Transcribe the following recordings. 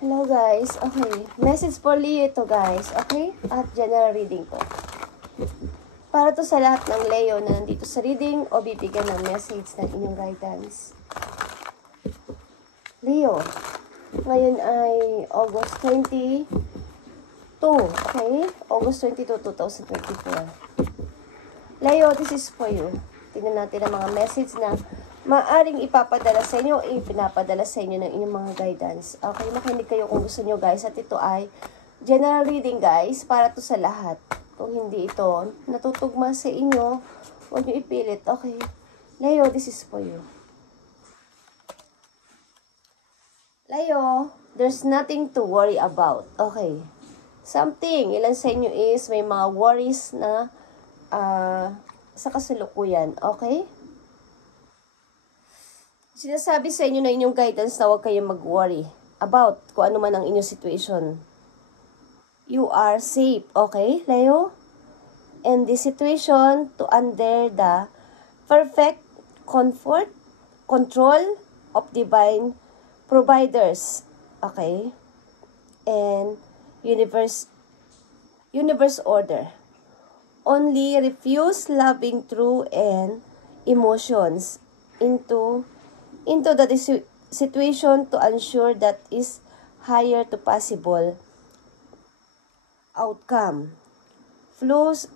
Hello guys, okay. Message for Leo ito guys, okay? At general reading to. Para to sa lahat ng Leo na nandito sa reading o bibigyan ng message ng inyong guidance. Leo, ngayon ay August 22, okay? August 22, 2024. Leo, this is for you. Tingnan natin ang mga message na maaring ipapadala sa inyo o ipinapadala sa inyo ng inyong mga guidance. Okay, makinig kayo kung gusto nyo guys. At ito ay general reading guys, para to sa lahat. Kung hindi ito natutugma sa inyo, huwag nyo ipilit. Okay, Leo, this is for you. Leo, there's nothing to worry about. Okay, something, ilan sa inyo is may mga worries na sa kasalukuyan. Okay? Sinasabi sa inyo na inyong guidance na huwag kayong mag-worry about kung ano man ang inyong situation. You are safe, okay, Leo? And this situation to under the perfect comfort, control of divine providers, okay? And universe order. Only refuse loving through and emotions into the situation to ensure that is higher to possible outcome. Flows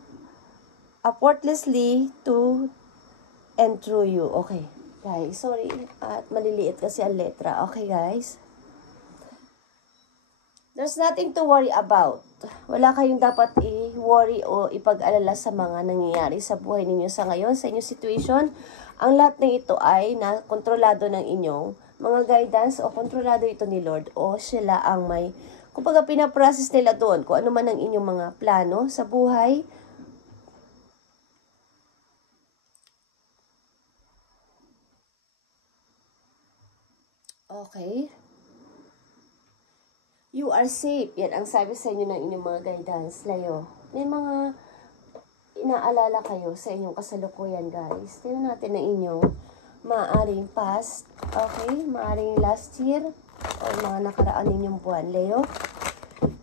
effortlessly to and through you. Okay, guys. Sorry. At maliliit kasi ang letra. Okay, guys. There's nothing to worry about. Wala kayong dapat i-worry o ipag-alala sa mga nangyayari sa buhay ninyo sa ngayon, sa inyong situation. Ang lahat ng ito ay kontrolado ng inyong mga guidance o kontrolado ito ni Lord o sila ang may, kumbaga pinaprocess nila doon kung ano man ang inyong mga plano sa buhay. Okay. You are safe. Yan ang sabi sa inyo ng inyong mga guidance, Leo. May mga inaalala kayo sa inyong kasalukuyan, guys. Tingnan natin na inyong maaaring past, okay? Maaaring last year o mga nakaraan ninyong buwan, Leo.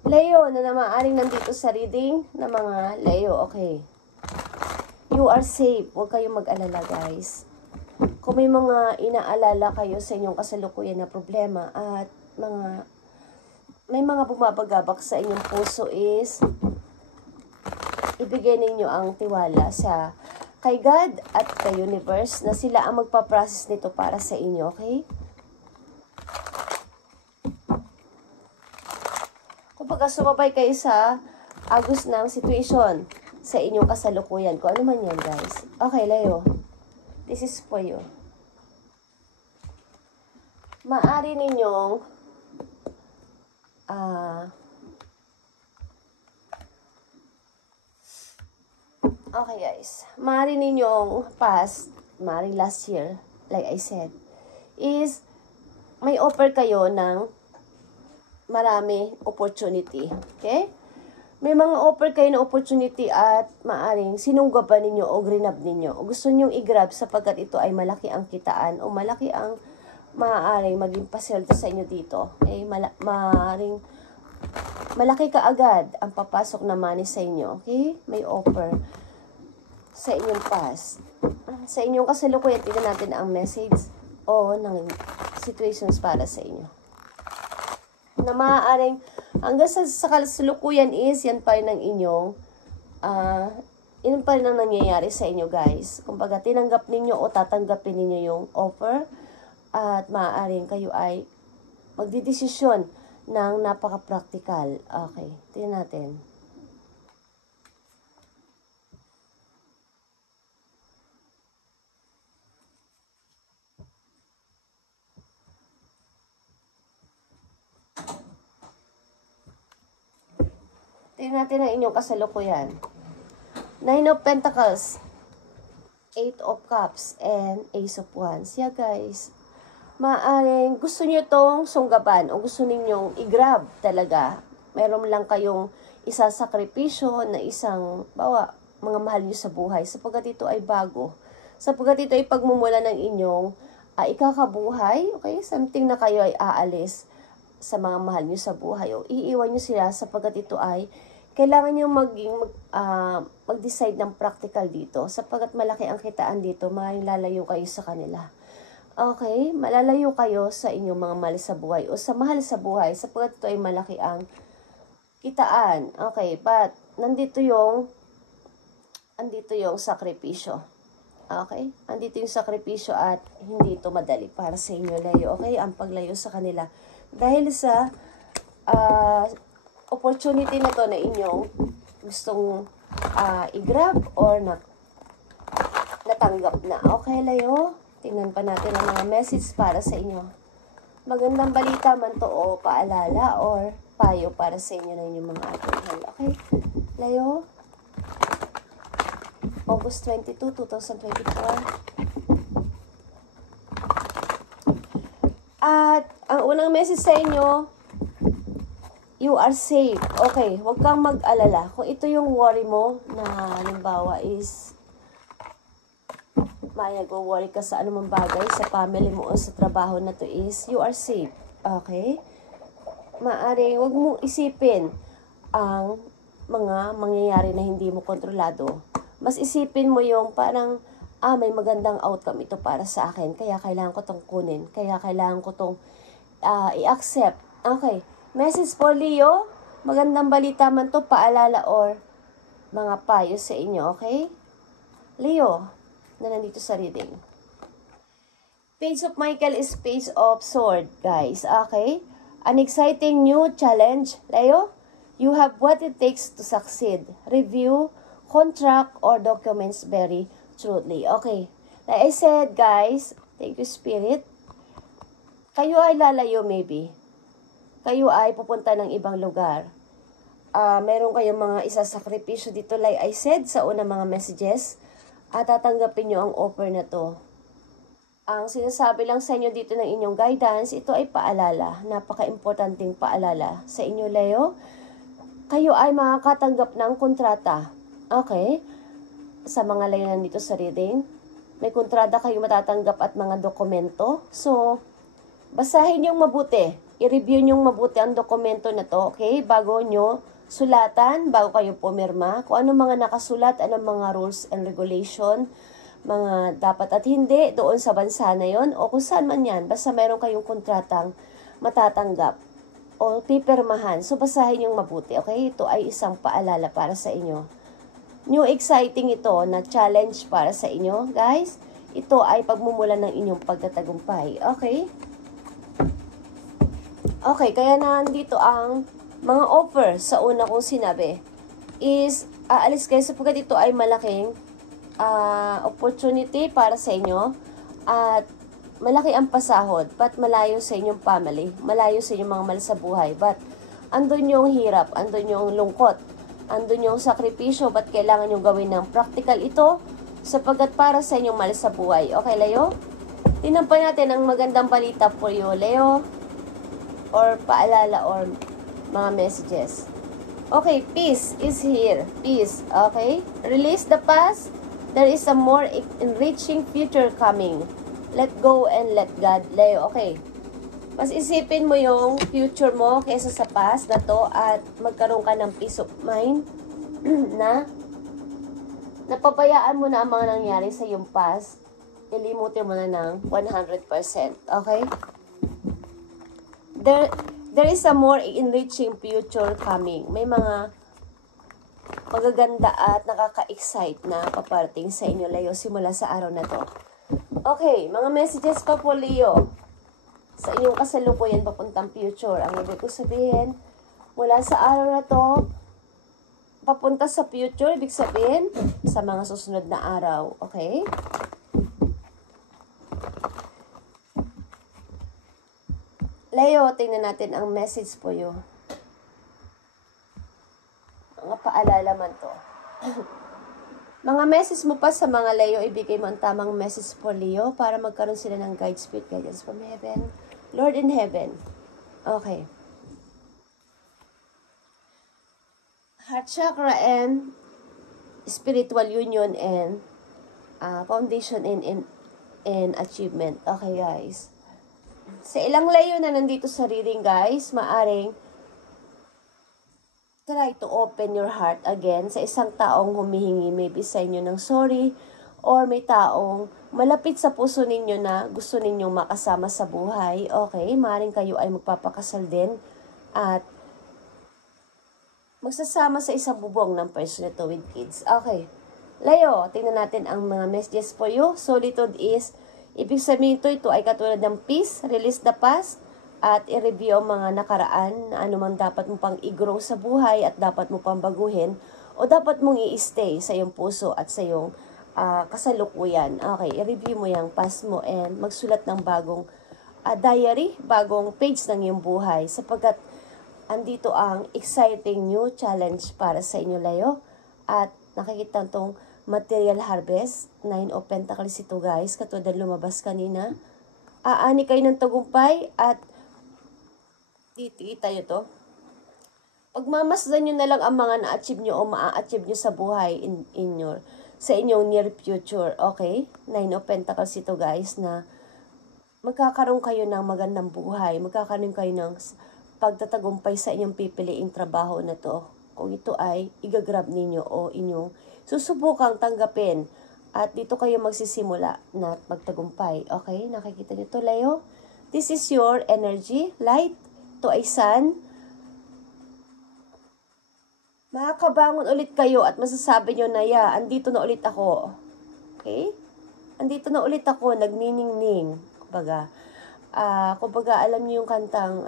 Leo, na maaaring nandito sa reading na mga Leo, okay? You are safe. Huwag kayong mag-alala, guys. Kung may mga inaalala kayo sa inyong kasalukuyan na problema at may mga bumabagabak sa inyong puso is ibigay ninyo ang tiwala sa kay God at kay universe na sila ang magpa-process nito para sa inyo, okay? Kapag sumabay kayo sa agos ng situation sa inyong kasalukuyan, kung ano man yan, guys. Okay, Leo. This is for you. Maari ninyong okay guys, maaaring ninyong past, maaaring last year, like I said, is may offer kayo ng marami opportunity. Okay? May mga offer kayo na opportunity at maaaring sinunggaban ninyo o grinab ninyo. O gusto nyong i-grab sapagkat ito ay malaki ang kitaan o malaki ang maaaring maging pasweldo sa inyo dito. Okay? Maaaring malaki ka agad ang papasok na money sa inyo. Okay? May offer sa inyong past. Sa inyong kasalukuyan, tingnan natin ang message o ng situations para sa inyo. Na maaaring hanggang sa kasalukuyan is yan pa rin ang inyong yun pa rin ang nangyayari sa inyo guys. Kumbaga tinanggap ninyo o tatanggapin ninyo yung offer at maaaring kayo ay magdidesisyon ng napaka-practical. Okay, tingnan natin. Tingnan natin ang inyong kasalukuyan. 9 of Pentacles, 8 of Cups, and Ace of Wands. Yeah, guys. Maaaring gusto nyo itong sunggaban o gusto ninyong i-grab talaga. Meron lang kayong isasakripisyo na isang, mga mahal nyo sa buhay. Sapagkat ito ay bago. Sapagkat ito ay pagmumula ng inyong ikakabuhay. Okay? Something na kayo ay aalis. sa mga mahal nyo sa buhay o iiwan nyo sila sapagkat ito ay kailangan nyo mag-decide ng practical dito sapagkat malaki ang kitaan dito, maaaring lalayo kayo sa kanila. Okay, malalayo kayo sa inyong mga mahal sa buhay o sa mahal sa buhay sapagkat ito ay malaki ang kitaan. Okay, but andito yung sakripisyo. Okay? Andito yung sakripisyo at hindi ito madali para sa inyo, Leo. Okay? Ang paglayo sa kanila. Dahil sa opportunity na to na inyong gustong i-grab or natanggap na. Okay, Leo? Tingnan pa natin ang mga message para sa inyo. Magandang balita man to o paalala or payo para sa inyo na inyong mga ating. Okay? Leo? August 22, 2024. At ang unang message sa inyo, you are safe. Okay, huwag kang mag-alala. Kung ito yung worry mo na halimbawa is may nag-worry ka sa anumang bagay, sa family mo o sa trabaho na to is, you are safe. Okay? Maaring huwag mong isipin ang mga mangyayari na hindi mo kontrolado. Mas isipin mo yung parang, may magandang outcome ito para sa akin. Kaya kailangan ko itong kunin. Kaya kailangan ko itong i-accept. Okay. Message for Leo. Magandang balita man to, paalala or mga payo sa inyo. Okay? Leo, na nandito sa reading. Page of Michael is Page of Sword, guys. Okay? An exciting new challenge. Leo, you have what it takes to succeed. Review contract or documents very truly. Okay. Like I said, guys, thank you, Spirit. Kayo ay lalayo maybe. Kayo ay pupunta ng ibang lugar. Meron kayong mga isasakripisyo dito, like I said, sa unang mga messages. At tatanggapin nyo ang offer na to. Ang sinasabi lang sa inyo dito ng inyong guidance, ito ay paalala. Napaka-importanting paalala sa inyo, Leo. Kayo ay makakatanggap ng kontrata. Okay? Sa mga layanan dito sa reading, may kontrata kayo matatanggap at mga dokumento. So, basahin yung mabuti. I-review yung mabuti ang dokumento na to, okay? Bago nyo sulatan, bago kayo pumirma, kung ano mga nakasulat, anong mga rules and regulation, mga dapat at hindi doon sa bansa na yon o kung saan man yan. Basta meron kayong kontratang matatanggap o pipirmahan. So, basahin yung mabuti, okay? Ito ay isang paalala para sa inyo. New exciting ito na challenge para sa inyo, guys. Ito ay pagmumulan ng inyong pagtatagumpay. Okay? Okay, kaya nandito ang mga offer sa una kong sinabi is aalis kayo sapagkat ito ay malaking opportunity para sa inyo at malaki ang pasahod but malayo sa inyong family, malayo sa inyong mga mahal sa buhay, but andun yung hirap, andun yung lungkot, andun yung sakripisyo, but kailangan nyo gawin ng practical ito sapagkat para sa inyong mahal sa buhay. Okay, Leo? Tingnan pa natin ang magandang balita for you, Leo, or paalala or mga messages. Okay, peace is here. Peace, okay? Release the past. There is a more enriching future coming. Let go and let God, Leo. Okay. Mas isipin mo yung future mo kaysa sa past na to at magkaroon ka ng peace of mind na napabayaan mo na ang mga nangyari sa iyong past. Ilimutin mo na ng 100%. Okay? There is a more enriching future coming. May mga magaganda at nakaka-excite na paparating sa inyo, Leo, simula sa araw na to. Okay, mga messages pa po, Leo. Sa inyong kasalukuyan papuntang future. Ang ibig ko sabihin, mula sa araw na to, papunta sa future, ibig sabihin, sa mga susunod na araw. Okay? Leo, tingnan natin ang message po you. Mga paalala man to. Mga message mo pa sa mga Leo, ibigay mo ang tamang message for Leo para magkaroon sila ng guide spirit guidance from heaven. Lord in heaven. Okay. Heart chakra and spiritual union and foundation and achievement. Okay, guys. Sa ilang layo na nandito sa reading, guys, maaring try to open your heart again sa isang taong humihingi maybe sa inyo ng sorry, or may taong malapit sa puso ninyo na gusto ninyong makasama sa buhay. Okay, maaaring kayo ay magpapakasal din at magsasama sa isang bubong ng person ito with kids. Okay, Leo, tingnan natin ang mga messages for you. Solitude is, ibig sabihin ito ay katulad ng peace, release the past, at i-review ang mga nakaraan na anumang dapat mo pang i-grow sa buhay at dapat mo pang baguhin o dapat mong i-stay sa iyong puso at sa iyong kasalukuyan. Okay, i-review mo yung past mo and magsulat ng bagong diary, bagong page ng iyong buhay sapagkat andito ang exciting new challenge para sa inyo, Leo. At nakikita itong material harvest, 9 of Pentacles ito, guys, katulad lumabas kanina. Aani kayo ng tagumpay at titita nyo to. Pagmamasdan nyo na lang ang mga na-achieve nyo o ma-achieve nyo sa buhay sa inyong near future. Okay? 9 of Pentacles ito, guys, na magkakaroon kayo ng magandang buhay. Magkakaroon kayo ng pagtatagumpay sa inyong pipiliing trabaho na to. Kung ito ay igagrab ninyo o inyong susubukang tanggapin. At dito kayo magsisimula na magtagumpay. Okay? Nakikita nyo to, Leo? This is your energy, light. Ito ay sun. Makakabangon ulit kayo at masasabi nyo na, andito na ulit ako. Okay? Andito na ulit ako, nagniningning. Kumbaga, alam niyo yung kantang,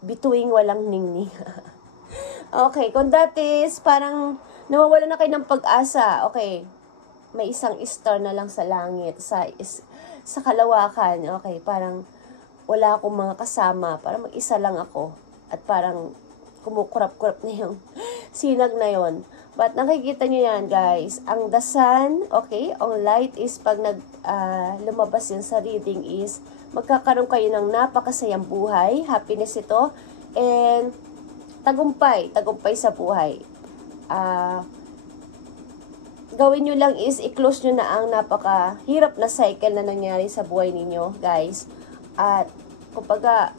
bituing walang ningning. Okay, kung dati is parang nawawala na kayo ng pag-asa, okay, may isang star na lang sa langit, sa kalawakan, okay, parang wala akong mga kasama, parang mag-isa lang ako, at parang kumukurap-kurap na yung sinag na yon. But nakikita nyo yan, guys, ang the sun, okay, ang light is pag lumabas yun sa reading is, magkakaroon kayo ng napakasayang buhay, happiness ito, and tagumpay sa buhay. Gawin nyo lang is, i-close nyo na ang napakahirap na cycle na nangyari sa buhay ninyo, guys. At, kumbaga,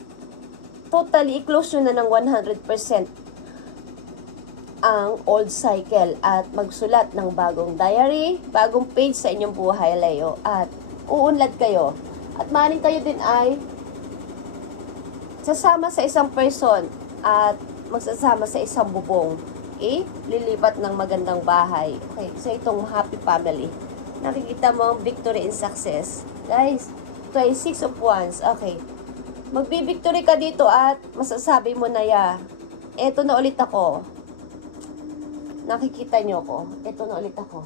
totally i-close nyo na ng 100% ang old cycle at magsulat ng bagong diary, bagong page sa inyong buhay, Leo. At uunlad kayo. At maaaring kayo din ay sasama sa isang person at magsasama sa isang bubong. Okay? Lilipat ng magandang bahay. Okay, so itong happy family. Nakikita mo ang victory and success. Guys, ito ay 6 of Wands. Okay. Magbi-victory ka dito at masasabi mo na, eto na ulit ako. Nakikita nyo ko. Eto na ulit ako.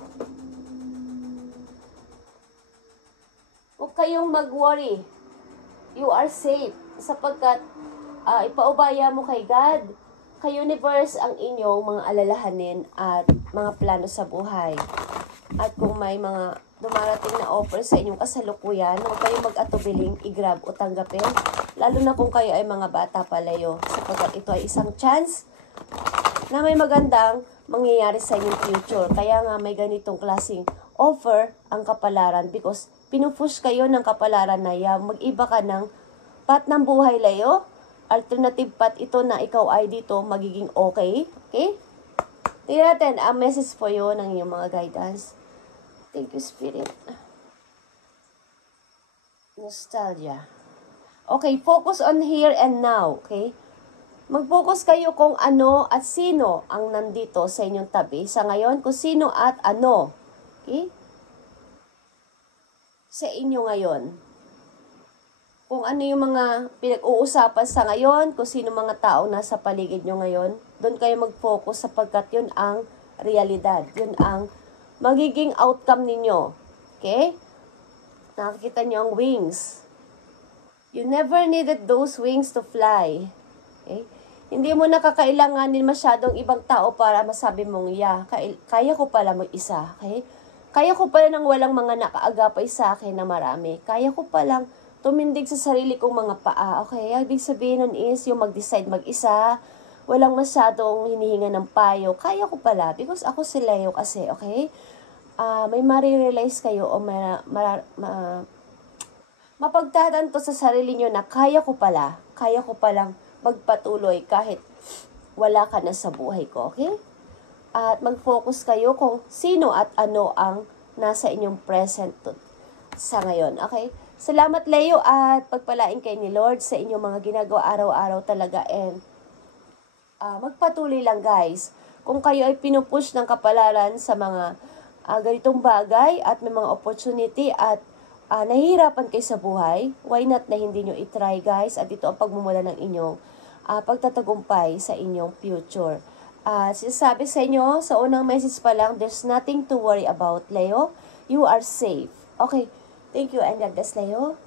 Huwag kayong mag-worry. You are safe. Sapagkat ipaubaya mo kay God, kay universe ang inyong mga alalahanin at mga plano sa buhay. At kung may mga dumarating na offer sa inyong kasalukuyan, huwag kayong mag-atubiling i-grab o tanggapin. Lalo na kung kayo ay mga bata pa, Leo. Sapagkat ito ay isang chance na may magandang mangyayari sa inyong future. Kaya nga may ganitong klaseng offer ang kapalaran because pinupush kayo ng kapalaran na mag-iba ka ng path ng buhay, Leo. Alternative path ito na ikaw ay dito magiging okay. Okay? Tingnan natin ang message for you ng iyong mga guidance. Thank you, Spirit. Nostalgia. Okay, focus on here and now. Okay? Mag-focus kayo kung ano at sino ang nandito sa inyong tabi. Sa ngayon, kung sino at ano. Okay? Sa inyo ngayon. Kung ano yung mga pinag-uusapan sa ngayon, kung sino mga tao nasa paligid nyo ngayon, doon kayo mag-focus sapagkat yun ang realidad. Yun ang magiging outcome ninyo. Okay? Nakikita nyo ang wings. You never needed those wings to fly. Okay? Hindi mo nakakailanganin masyadong ibang tao para masabi mong, kaya ko pala mag-isa. Okay? Kaya ko pala nang walang mga nakaagapay sa akin na marami. Kaya ko palang tumindig sa sarili kong mga paa. Okay, ibig sabihin nun is yung mag-decide mag-isa, walang masyadong hinihinga ng payo. Kaya ko pala, because ako si Leo kasi, okay? May marirealize kayo o mapagtatanto sa sarili nyo na kaya ko palang magpatuloy kahit wala ka na sa buhay ko, okay? At mag-focus kayo kung sino at ano ang nasa inyong present sa ngayon, okay? Salamat, Leo, at pagpalain kayo ni Lord sa inyong mga ginagawa araw-araw talaga, and magpatuloy lang, guys. Kung kayo ay pinupush ng kapalaran sa mga ganitong bagay at may mga opportunity at nahihirapan kayo sa buhay, why not na hindi nyo itry, guys? At ito ang pagmumula ng inyong pagtatagumpay sa inyong future. Sinasabi sa inyo, sa unang message pa lang, there's nothing to worry about, Leo. You are safe. Okay, thank you, and God bless, Leo.